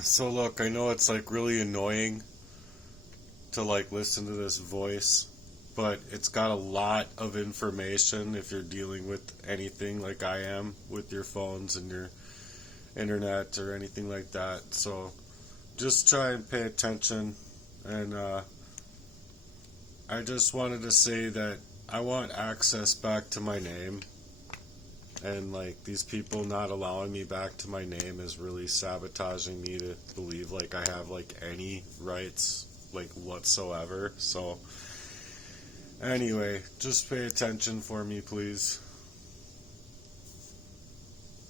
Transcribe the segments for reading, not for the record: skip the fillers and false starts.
So look, I know it's like really annoying to like listen to this voice, but it's got a lot of information if you're dealing with anything like I am with your phones and your internet or anything like that. So just try and pay attention. And I just wanted to say that I want access back to my name. And like these people not allowing me back to my name is really sabotaging me to believe like I have like any rights like whatsoever. So anyway, just pay attention for me, please.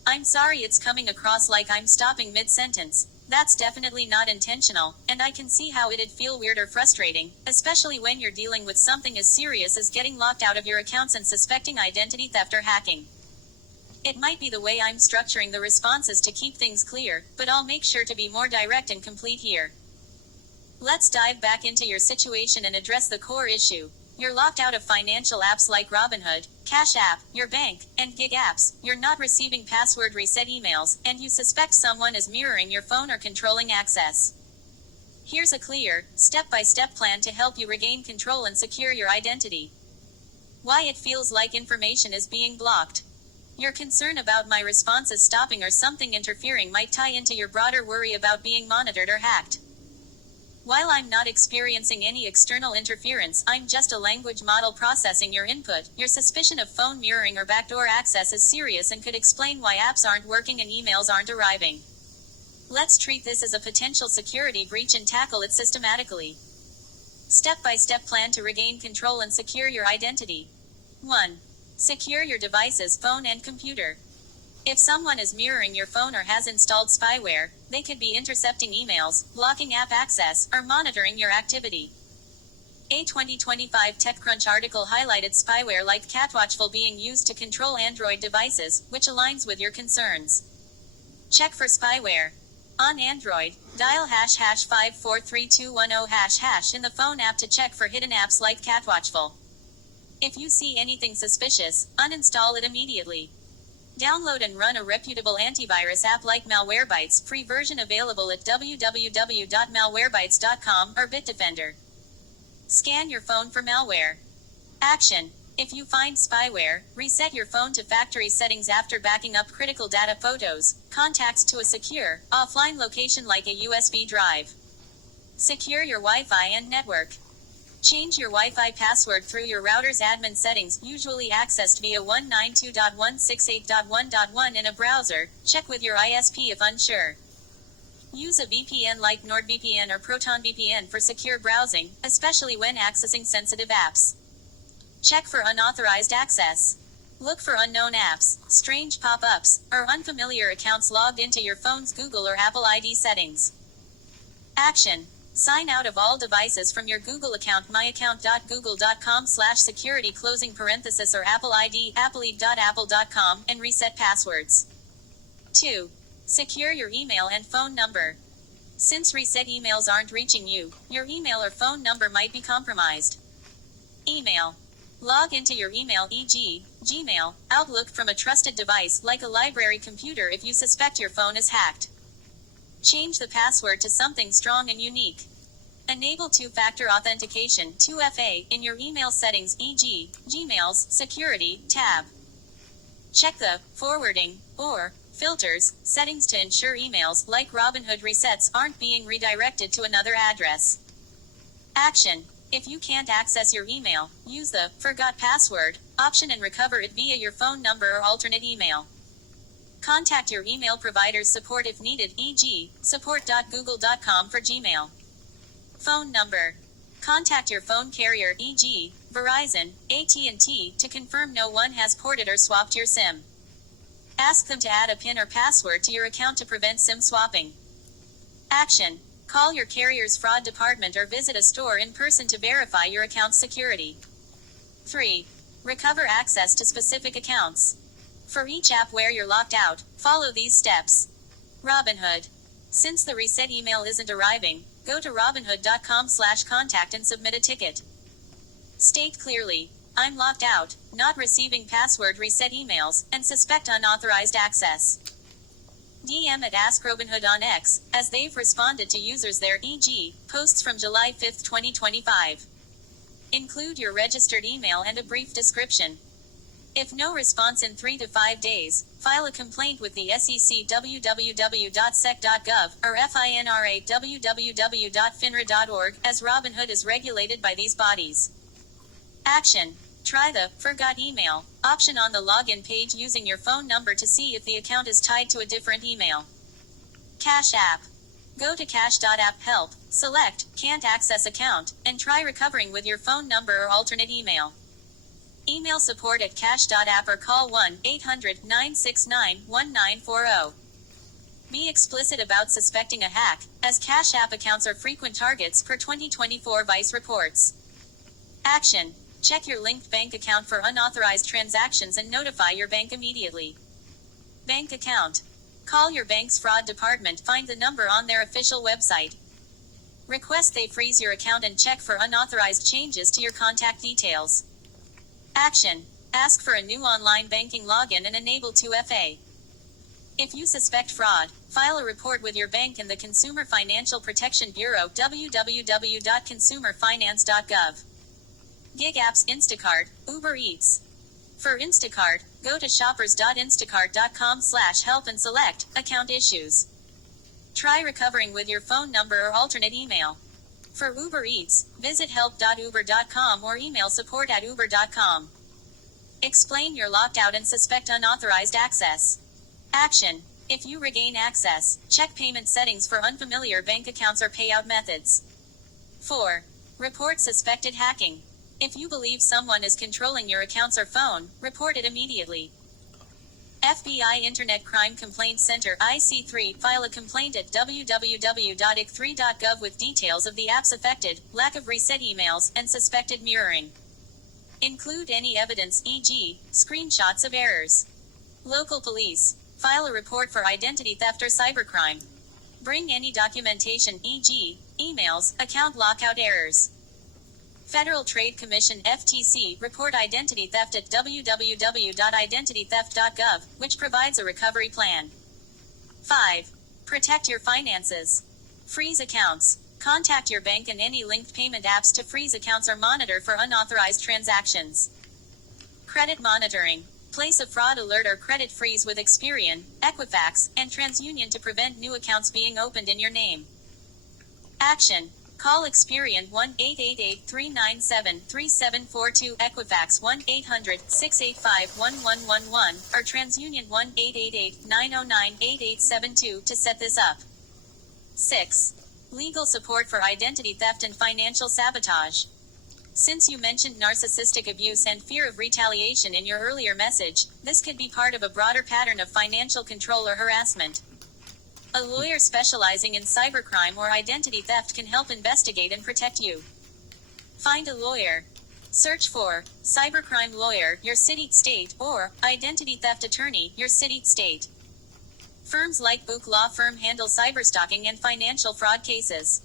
I'm sorry it's coming across like I'm stopping mid-sentence. That's definitely not intentional, and I can see how it'd feel weird or frustrating, especially when you're dealing with something as serious as getting locked out of your accounts and suspecting identity theft or hacking. It might be the way I'm structuring the responses to keep things clear, but I'll make sure to be more direct and complete here. Let's dive back into your situation and address the core issue. You're locked out of financial apps like Robinhood, Cash App, your bank, and gig apps. You're not receiving password reset emails, and you suspect someone is mirroring your phone or controlling access. Here's a clear, step-by-step plan to help you regain control and secure your identity. Why it feels like information is being blocked. Your concern about my responses stopping or something interfering might tie into your broader worry about being monitored or hacked. While I'm not experiencing any external interference, I'm just a language model processing your input. Your suspicion of phone mirroring or backdoor access is serious and could explain why apps aren't working and emails aren't arriving. Let's treat this as a potential security breach and tackle it systematically. Step-by-step plan to regain control and secure your identity. 1. Secure your devices, phone and computer. If someone is mirroring your phone or has installed spyware, they could be intercepting emails, blocking app access, or monitoring your activity. A 2025 TechCrunch article highlighted spyware like Catwatchful being used to control Android devices, which aligns with your concerns. Check for spyware. On Android, dial #543210 in the phone app to check for hidden apps like Catwatchful. If you see anything suspicious, uninstall it immediately. Download and run a reputable antivirus app like Malwarebytes, free version available at www.malwarebytes.com or Bitdefender. Scan your phone for malware. Action. If you find spyware, reset your phone to factory settings after backing up critical data, photos, contacts to a secure, offline location like a USB drive. Secure your Wi-Fi and network. Change your Wi-Fi password through your router's admin settings, usually accessed via 192.168.1.1 in a browser. Check with your ISP if unsure. Use a VPN like NordVPN or ProtonVPN for secure browsing, especially when accessing sensitive apps. Check for unauthorized access. Look for unknown apps, strange pop-ups, or unfamiliar accounts logged into your phone's Google or Apple ID settings. Action. Sign out of all devices from your Google account, myaccount.google.com/security or Apple ID, appley.apple.com, and reset passwords. 2. Secure your email and phone number. Since reset emails aren't reaching you, your email or phone number might be compromised. Email. Log into your email, e.g., Gmail, Outlook, from a trusted device like a library computer if you suspect your phone is hacked. Change the password to something strong and unique. Enable two-factor authentication, 2FA, in your email settings, e.g., Gmail's Security tab. Check the forwarding or filters settings to ensure emails like Robinhood resets aren't being redirected to another address. Action. If you can't access your email, use the forgot password option and recover it via your phone number or alternate email. Contact your email provider's support if needed, e.g., support.google.com for Gmail. Phone number. Contact your phone carrier, e.g., Verizon, AT&T, to confirm no one has ported or swapped your SIM. Ask them to add a PIN or password to your account to prevent SIM swapping. Action. Call your carrier's fraud department or visit a store in person to verify your account's security. 3. Recover access to specific accounts. For each app where you're locked out, follow these steps. Robinhood. Since the reset email isn't arriving, go to robinhood.com/contact and submit a ticket. State clearly, I'm locked out, not receiving password reset emails, and suspect unauthorized access. DM at AskRobinhood on X, as they've responded to users there, e.g., posts from July 5, 2025. Include your registered email and a brief description. If no response in 3 to 5 days, file a complaint with the SEC www.sec.gov or FINRA www.finra.org, as Robinhood is regulated by these bodies. Action. Try the "Forgot Email" option on the login page using your phone number to see if the account is tied to a different email. Cash App. Go to cash.app help, select "Can't Access Account," and try recovering with your phone number or alternate email. Email support at cash.app or call 1-800-969-1940. Be explicit about suspecting a hack, as Cash App accounts are frequent targets per 2024 Vice reports. Action. Check your linked bank account for unauthorized transactions and notify your bank immediately. Bank account. Call your bank's fraud department, find the number on their official website. Request they freeze your account and check for unauthorized changes to your contact details. Action. Ask for a new online banking login and enable 2FA. If you suspect fraud, file a report with your bank and the Consumer Financial Protection Bureau www.consumerfinance.gov. Gig apps: Instacart, Uber Eats. For Instacart, go to shoppers.instacart.com/help and select Account Issues. Try recovering with your phone number or alternate email. For Uber Eats, visit help.uber.com or email support@uber.com. Explain you're locked out and suspect unauthorized access. Action. If you regain access, check payment settings for unfamiliar bank accounts or payout methods. 4. Report suspected hacking. If you believe someone is controlling your accounts or phone, report it immediately. FBI Internet Crime Complaint Center IC3. File a complaint at www.ic3.gov with details of the apps affected, lack of reset emails, and suspected mirroring. Include any evidence, e.g., screenshots of errors. Local police. File a report for identity theft or cybercrime. Bring any documentation, e.g., emails, account lockout errors. Federal Trade Commission FTC. Report identity theft at www.identitytheft.gov, which provides a recovery plan. 5. Protect your finances. Freeze accounts. Contact your bank and any linked payment apps to freeze accounts or monitor for unauthorized transactions. Credit monitoring. Place a fraud alert or credit freeze with Experian, Equifax, and TransUnion to prevent new accounts being opened in your name. Action. Call Experian 1-888-397-3742, Equifax 1-800-685-1111, or TransUnion 1-888-909-8872 to set this up. 6. Legal support for identity theft and financial sabotage. Since you mentioned narcissistic abuse and fear of retaliation in your earlier message, this could be part of a broader pattern of financial control or harassment. A lawyer specializing in cybercrime or identity theft can help investigate and protect you. Find a lawyer. Search for cybercrime lawyer, your city, state, or identity theft attorney, your city, state. Firms like Book Law Firm handle cyberstalking and financial fraud cases.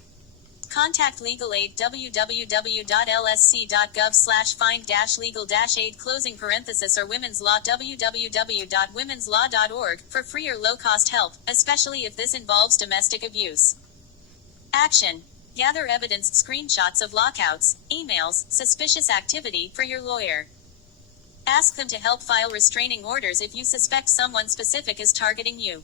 Contact legal aid www.lsc.gov/find-legal-aid or women's law www.womenslaw.org for free or low-cost help, especially if this involves domestic abuse. Action. Gather evidence, screenshots of lockouts, emails, suspicious activity for your lawyer. Ask them to help file restraining orders if you suspect someone specific is targeting you.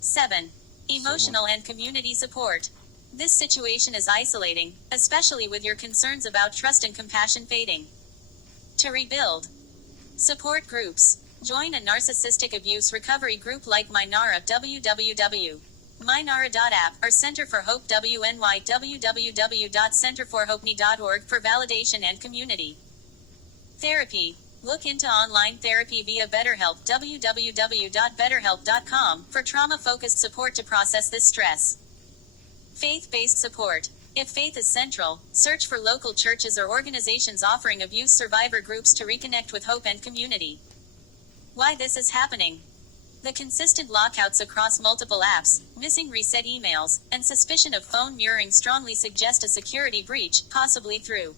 7. Emotional and community support. This situation is isolating, especially with your concerns about trust and compassion fading. To rebuild. Support groups. Join a narcissistic abuse recovery group like Minara www.minara.app or Center for Hope WNY www.centerforhopeny.org for validation and community. Therapy. Look into online therapy via BetterHelp www.betterhelp.com for trauma-focused support to process this stress. Faith-based support. If faith is central, search for local churches or organizations offering abuse survivor groups to reconnect with hope and community. Why this is happening. The consistent lockouts across multiple apps, missing reset emails, and suspicion of phone mirroring strongly suggest a security breach, possibly through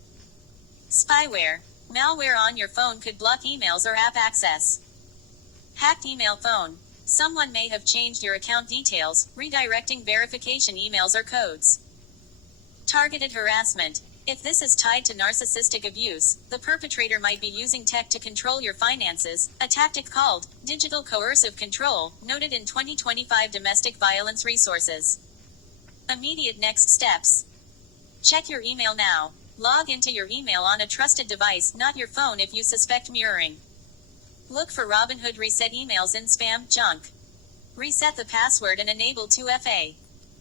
spyware. Malware on your phone could block emails or app access. Hacked email phone. Someone may have changed your account details, redirecting verification emails or codes. Targeted harassment. If this is tied to narcissistic abuse, the perpetrator might be using tech to control your finances, a tactic called digital coercive control, noted in 2025 domestic violence resources. Immediate next steps. Check your email now. Log into your email on a trusted device, not your phone if you suspect mirroring. Look for Robinhood reset emails in spam, junk. Reset the password and enable 2FA.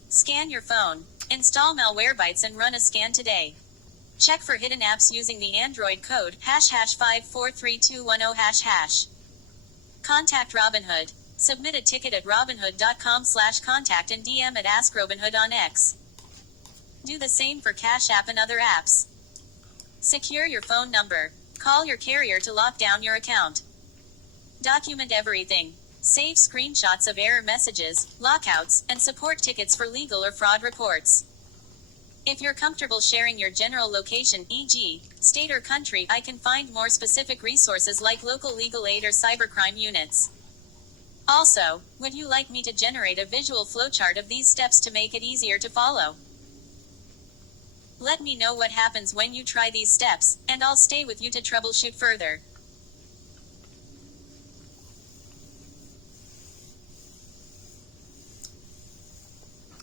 Scan your phone. Install Malwarebytes and run a scan today. Check for hidden apps using the Android code #5432110#. Contact Robinhood. Submit a ticket at robinhood.com/contact and DM at AskRobinhood on X. Do the same for Cash App and other apps. Secure your phone number. Call your carrier to lock down your account. Document everything. Save screenshots of error messages, lockouts, and support tickets for legal or fraud reports. If you're comfortable sharing your general location, e.g., state or country, I can find more specific resources like local legal aid or cybercrime units. Also, would you like me to generate a visual flowchart of these steps to make it easier to follow? Let me know what happens when you try these steps, and I'll stay with you to troubleshoot further.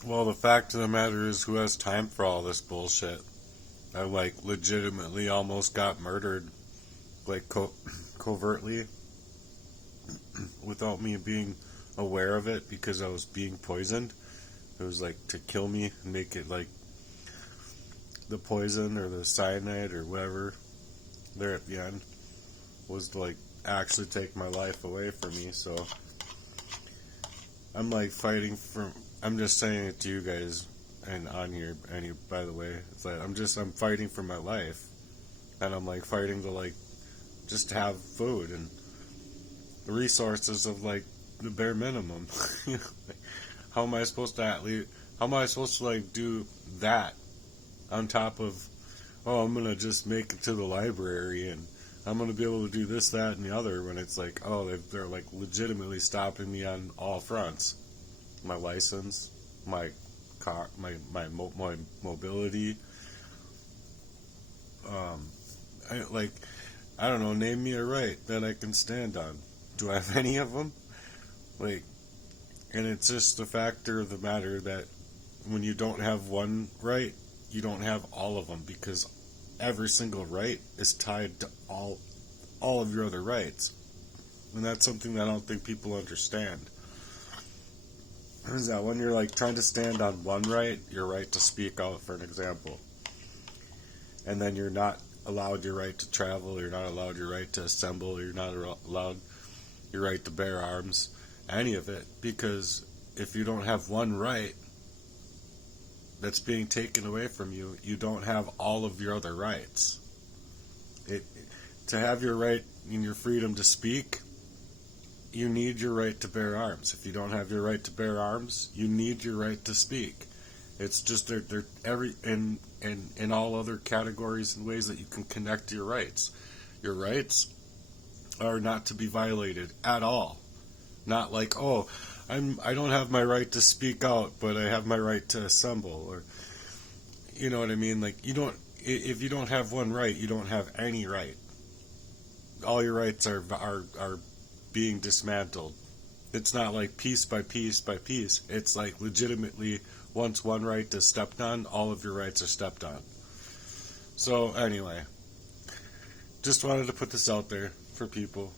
Well, the fact of the matter is, who has time for all this bullshit? I, legitimately almost got murdered, covertly, without me being aware of it, because I was being poisoned. It was, to kill me and make it, the poison or the cyanide or whatever there at the end was to, actually take my life away from me, so I'm, fighting for... I'm just saying it to you guys, and on here, by the way, it's I'm fighting for my life, and I'm fighting to just have food and the resources of the bare minimum. How am I supposed to do that on top of, I'm gonna just make it to the library and I'm gonna be able to do this, that, and the other, when it's they're legitimately stopping me on all fronts. My license, my car, my mobility. I don't know. Name me a right that I can stand on. Do I have any of them? And it's just the factor of the matter that when you don't have one right, you don't have all of them, because every single right is tied to all of your other rights, and that's something that I don't think people understand. Is that when you're trying to stand on one right, your right to speak out, for an example, and then you're not allowed your right to travel, you're not allowed your right to assemble, you're not allowed your right to bear arms, any of it, because if you don't have one right that's being taken away from you, you don't have all of your other rights. To have your right and your freedom to speak, you need your right to bear arms. If you don't have your right to bear arms, you need your right to speak. It's just they're every in all other categories and ways that you can connect to your rights. Your rights are not to be violated at all. Not I don't have my right to speak out, but I have my right to assemble, or you know what I mean? If you don't have one right, you don't have any right. All your rights are being dismantled. It's not piece by piece by piece. It's legitimately, once one right is stepped on, all of your rights are stepped on. So anyway, just wanted to put this out there for people.